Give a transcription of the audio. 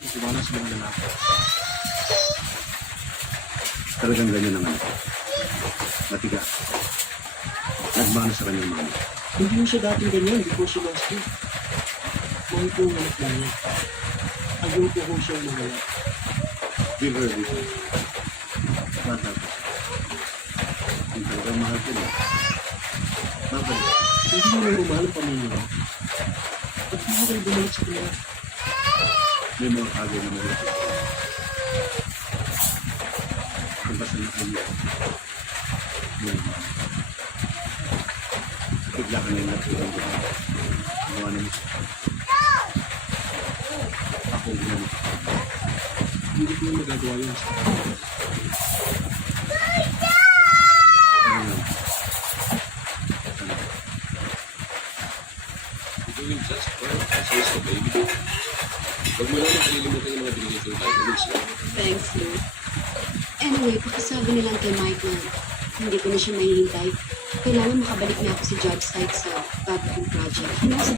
Tumalas ng lalaki. Talagang ganyan naman ako. Matiga. Nagmano sa kanyang mama. Hindi mo siya dating ganyan, di ko siya gusto. Mahal ko ang anak niya. Ayaw ko kung siyang mawala. Give her this. Bata ko. Kung talagang mahal ko na. Babalik. Hindi mo nang umahal ang pamilya mo. Ba't mo kayo bumalik sa kanya? May mga kagay na malaki. Kung basta na kanya. Yan. Bigla ka na yung natulang ko. Gawa na mo. Ako gano'n. Hindi ko yung magagawa yun. Ano lang. Ito yung just for access to baby. Huwag mo naman kalilimutan yung mga binigay ko tayo. Thanks, Lou. Anyway, pakisabi na lang kay Mike na hindi ko na siya mahihintay. Kailangan makabalik na ako sa job site sa bago kong project. Nasa